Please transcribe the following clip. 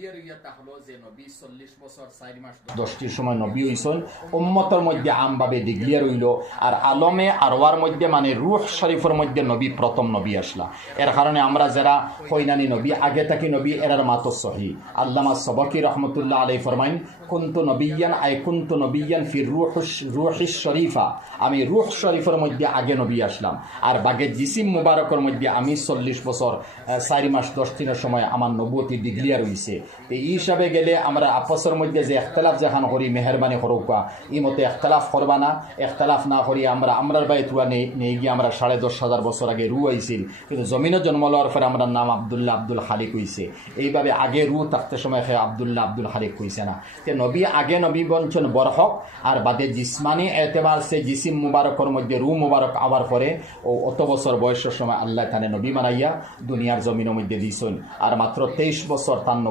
Declare হইয়া তাহলো যে নবী 40 বছর 4 মাস 10টির সময় নবী হইছেন, উম্মতের মধ্যে আমভাবে ডিক্লিয়ার হইল। আর আলমে আরওয়ার মধ্যে মানে রূহ শরীফের মধ্যে নবী প্রথম নবী আসলা। এর কারণে আমরা যারা হইনানি নবী আগে থাকি নবী এরার মাতো সহি। আল্লামা সবকি রহমতুল্লাহ আলাইহি ফরমাইন, কুনতু নবিয়ান আই কুনতু নবিয়ান ফি রূহিশ শরীফা, আমি রূহ শরীফের মধ্যে আগে নবী আসলাম। আর বাগে জিসিম মুবারকের মধ্যে আমি 40 বছর 4 মাস 10 দিনের সময় আমার নবুয়তি ডিক্লিয়ার হইছে। তো এই হিসাবে গেলে আমরা আপসের মধ্যে যে ইখতিলাফ যেখান করি মেহরবানি করুকা, এই মতে ইখতিলাফ করবা না। ইখতিলাফ না করি আমরার বাই তুয়া নেই গিয়ে আমরা 10,500 বছর আগে রু আইছিল, কিন্তু জমিনে জন্ম লওয়ার পরে আমরা নাম আব্দুল্লাহ আব্দুল খালিক হইছে। এইভাবে আগে রু থাকতে সময় আব্দুল্লাহ আব্দুল খালিক হইছে না। তে নবী আগে নবী বঞ্চন বরহক, আর বাদে জিসমানি এতেবার সে জিসিম মুবারকের মধ্যে রু মুবারক আবার পরে ও অত বছর বয়সের সময় আল্লাহ তানে নবী বানাইয়া দুনিয়ার জমিনের মধ্যে দিছেন। আর মাত্র 23 বছর তার